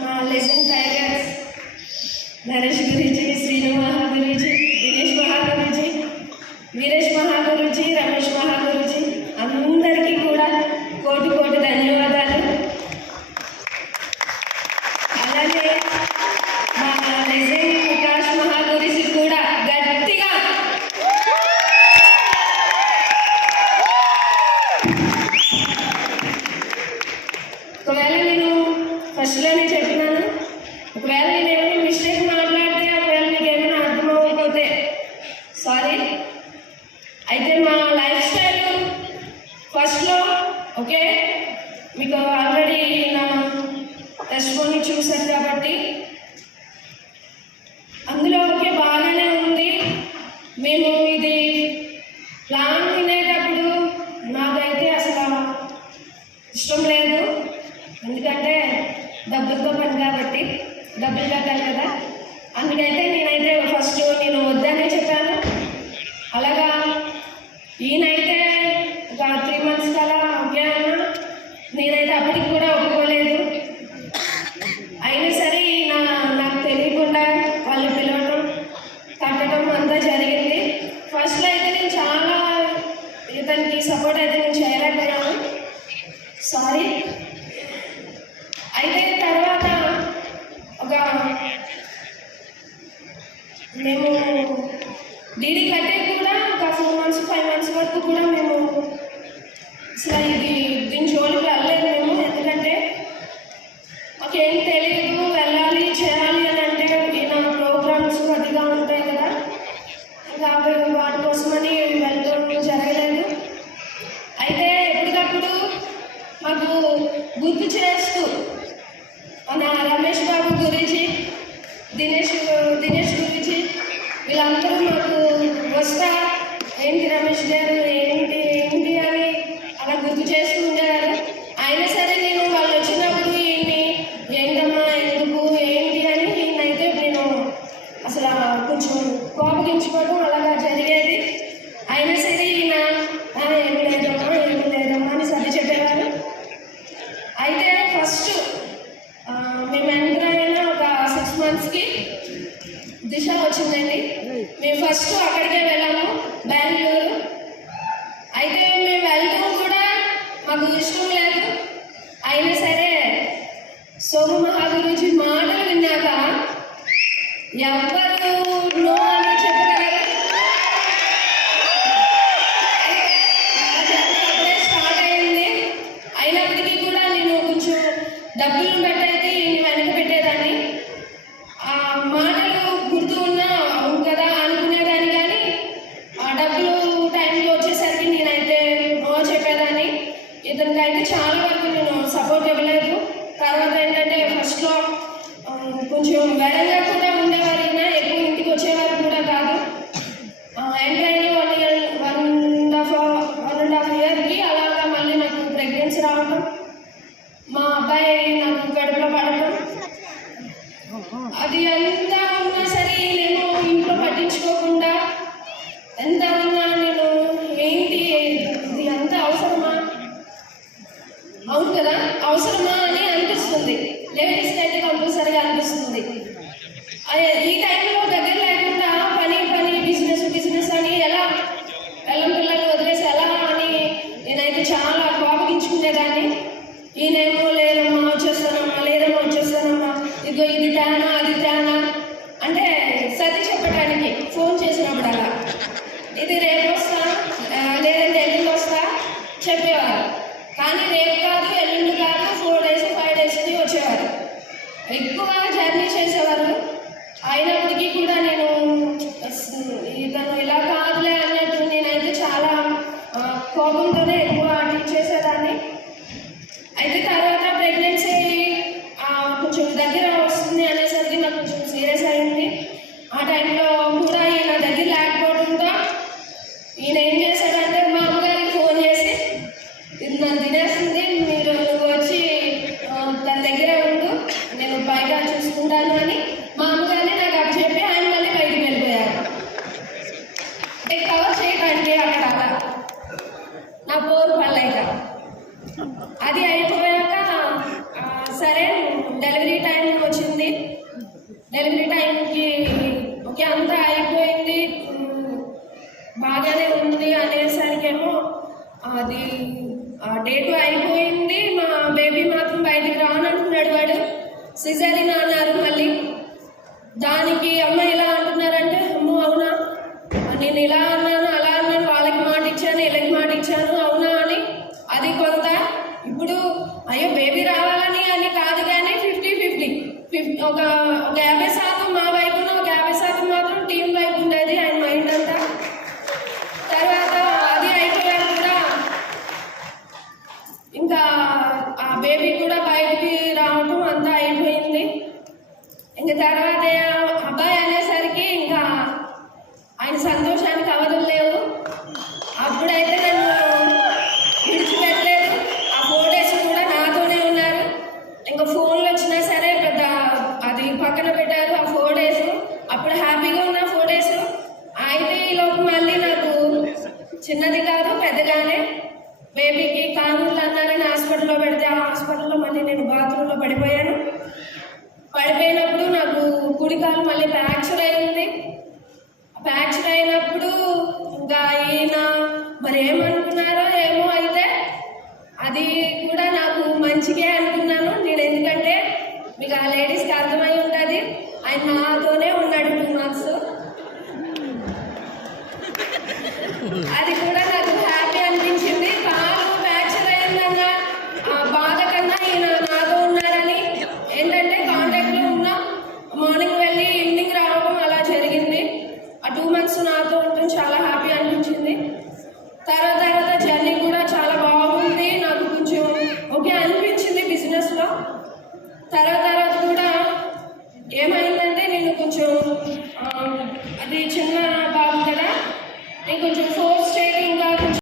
మా legend tigers Naresh గురించి, శ్రీను మహాగురుజీ, దినేష్ మహాగురుజీ, వీరేష్ మహాగురుజీ, రమేష్ మహాగురుజీ అందరికీ కూడా కోటి కోటి ధన్యవాదాలు. అలాగే మా లెజెండ్ వికాస్ మహాగురుజీ కూడా గట్టిగా ఒకవేళ నేను ఫస్ట్లోనే చెప్పినాను, ఒకవేళ నేను ఏమైనా మిస్టేక్ మాట్లాడితే ఒకవేళ మీకు ఏమైనా అర్థం అవ్వకపోతే సారీ. అయితే మా లైఫ్ స్టైల్ ఫస్ట్లో ఓకే, మీకు ఆల్రెడీ నా టెస్ట్ని చూశారు కాబట్టి అందులో ఓకే బాగానే ఉంది. మేము ఇది ప్లాన్ వినేటప్పుడు నాకైతే అసలు ఇష్టం లేదు, ఎందుకంటే డబ్బులతో పని కాబట్టి డబ్బులు కట్టాలి కదా. అందుకైతే నేనైతే ఫస్ట్ నేను వద్దనే చెప్పాను. అలాగా ఈయనైతే ఒక 3 months కలా ఓకే అన్నా, నేనైతే అప్పటికి కూడా ఒప్పుకోలేదు. అయినా సరే నాకు తెలియకుండా వాళ్ళు పిలవడం కట్టడం అంతా జరిగింది. ఫస్ట్లో అయితే నేను చాలా ఇతనికి సపోర్ట్ అయితే నేను చేయలేకపోయాను, సారీ. అయితే తర్వాత ఒక మేము డీడీ కట్టే కూడా ఒక 4 months 5 months వరకు కూడా మేము అసలు దీని జోలికి వెళ్ళలేదు మేము. ఎందుకంటే మాకేం తెలియదు, వెళ్ళాలి చేయాలి అని అంటే ఈయన ప్రోగ్రామ్స్ అదిగా ఉంటాయి కదా, ఇంకా వాటి కోసమని వెళ్ళడం జరగలేదు. అయితే ఎప్పటికప్పుడు మాకు గుర్తు చేస్తూ మన రమేష్ బాబు గురించి, దినేష్ గురించి వీళ్ళందరూ మాకు వస్తా ఏంటి రమేష్ గారు ఏంటి అని అలా గుర్తు చేస్తూ ఉండేవారు. అయినా సరే నేను వాళ్ళు వచ్చినప్పుడు ఈయన్ని ఏంటమ్మా ఎందుకు ఏంటి అని ఈయనైతే నేను అసలు కొంచెం కోపగించుకోవడం అలాగా జరిగేది. అయినా సరే ఈయన ఏమి లేదమ్మా అని సర్ది చెప్పేవారు. అయితే ఫస్ట్ మేము ఎంటర్ అయిన ఒక 6 monthsకి దిశ వచ్చిందండి. మేము ఫస్ట్ అక్కడికే వెళ్ళాము, బెంగళూరు. అయితే మేము వెళ్ళడం కూడా మాకు ఇష్టం లేదు. అయినా సరే సోము మహాగురుజీ మాటలు విన్నాక ఎవరు నో అని చెప్పగలరు? అప్పుడే స్టార్ట్ అయింది. అయినప్పటికీ కూడా నేను కొంచెం డబ్బులు పెట్టయితే వెనక పెట్టేదాన్ని. ఆ మాటలు గుర్తు ఉన్నా అవును కదా అనుకునేదాన్ని, కానీ ఆ డబ్బులు టైంలో వచ్చేసరికి నేనైతే నో చెప్పేదాన్ని. ఇతనికి అయితే చాలా వరకు నేను సపోర్ట్ ఇవ్వలేదు. తర్వాత ఏంటంటే ఫస్ట్లో కొంచెం వెడంగా కూడా ఉండేవారు, అయినా ఎక్కువ ఇంటికి వచ్చేవారు కూడా కాదు. ఎంటర్ అయిన 1.5 yearకి అలాగా మళ్ళీ నాకు ప్రెగ్నెన్సీ రావడం, మా అబ్బాయి నాకు గడుపులో పడటం, అది ఎంత ఉన్నా సరే నేను ఇంట్లో పట్టించుకోకుండా ఎంత ఉన్నా నేను ఏంటి ఇది అంత అవసరమా, అవును కదా అవసరమా అని అనిపిస్తుంది. లేడీస్కి అయితే కంపల్సరీగా అనిపిస్తుంది. ఈ టైంలో దగ్గర లేకుండా పని బిజినెస్ అని ఎలా పిల్లల్ని వదిలేసి ఎలా అని నేనైతే చాలా కోపగించుకునేదాన్ని. ఈయనేమో లేదమ్మా వచ్చేస్తానమ్మా ఇదిగో ఇది తేనా అది తేనా అంటే సర్ది చెప్పడానికి ఫోన్ చేసినప్పుడు అలా ఇది రేపు వస్తా లేదంటే ఎల్లుండి వస్తా చెప్పేవారు. కానీ రేపు కాదు ఎల్లుండి కాదు 4 days 5 daysకి వచ్చేవారు. ఎక్కువ జర్నీ చేసేవారు. అయినప్పటికీ కూడా నేను ఇతను ఇలా కాదులే అన్నట్టు నేనైతే చాలా కోపంతోనే ఎక్కువ టీచ్ చేసేదాన్ని. అయితే తర్వాత ప్రెగ్నెన్సీ కొంచెం దగ్గర వస్తుంది అనేసరికి నాకు కొంచెం సీరియస్ అయింది. ఆ టైంలో కూడా ఈయన దగ్గర లేకపోవడంతో ఈయన ఏం చేశాడంటే మా అమ్మగారికి ఫోన్ చేసి ఇది నన్ను తినేస్తుంది, నువ్వు వచ్చి తన దగ్గర ఉండు, నేను బయట చూసుకుంటాను అని మా అమ్మగారిని నాకు అప్పచెప్పి ఆయన మళ్ళీ బయటికి వెళ్ళిపోయారు. అంటే కవర్ చేయడానికి అక్కడ అలా నా పోరు పడలేక అది అయిపోయాక సరే డెలివరీ టైం సిజరీన్ అన్నారు. మళ్ళీ దానికి అమ్మ ఇలా అంటున్నారంటే, అమ్మో అవునా, నేను ఇలా అన్నాను అలా అన్నాను, వాళ్ళకి మాట ఇచ్చాను వీళ్ళకి మాట ఇచ్చాను అవునా అని. అది కొంత ఇప్పుడు అయ్యో బేబీ రావాలని అని కాదు, కానీ 50-50 ఒక 50% మా వైపున, ఒక 50% మాత్రం టీం వైపు ఉండేది ఆయన మైండ్ అంతా. తర్వాత అది అయిపోయాక కూడా ఇంకా ఆ బేబీ కూడా బయటికి రావటం అంతా అయిపోయింది. ఇంకా తర్వాత అబ్బాయి అనేసరికి ఇంకా ఆయన సంతోషానికి అవధులు లేవు. అప్పుడైతే నన్ను విడిచిపెట్టలేదు. ఆ 4 days కూడా నాతోనే ఉన్నారు. ఇంకా ఫోన్లు వచ్చినా సరే పెద్ద అది పక్కన పెట్టారు ఆ 4 days. అప్పుడు హ్యాపీగా ఉన్న 4 days. అయితే ఈలోపు మళ్ళీ నాకు చిన్నది కాదు పెద్దగానే బేబీకి కానూరులు అన్నారని హాస్పిటల్లో పెడితే, ఆ హాస్పిటల్లో మళ్ళీ నేను బాత్రూంలో పడిపోయాను. పడిపోయినప్పుడు నాకు కుడికాలు మళ్ళీ ఫ్రాక్చర్ అయింది. ఫ్రాక్చర్ అయినప్పుడు ఇంకా ఈయన మరి ఏమనుకున్నారో ఏమో, అయితే అది కూడా నాకు మంచిగా అనుకున్నాను నేను. ఎందుకంటే మీకు ఆ లేడీస్కి అర్థమై ఉంటుంది, ఆయన నాతోనే ఉన్నాడు 2 months. అది కూడా నాకు హ్యాపీ అనిపించింది. కాలు ఫ్రాక్చర్ అయిందన్న బాధ కన్నా ఈయన నాతో ఉన్నాడని, ఏంటంటే కాంటాక్ట్లో ఉన్నాం, మార్నింగ్ వెళ్ళి ఈవినింగ్ రావడం అలా జరిగింది. ఆ 2 months నాతో ఉండడం చాలా హ్యాపీ అనిపించింది. తర్వాత జర్నీ కూడా చాలా బాగుంది. నాకు కొంచెం ఓకే అనిపించింది బిజినెస్లో. తర్వాత కూడా ఏమైందంటే నేను కొంచెం అది చిన్న బాబు కదా, నేను కొంచెం ఫోర్స్ చేయడం ఇంకా కొంచెం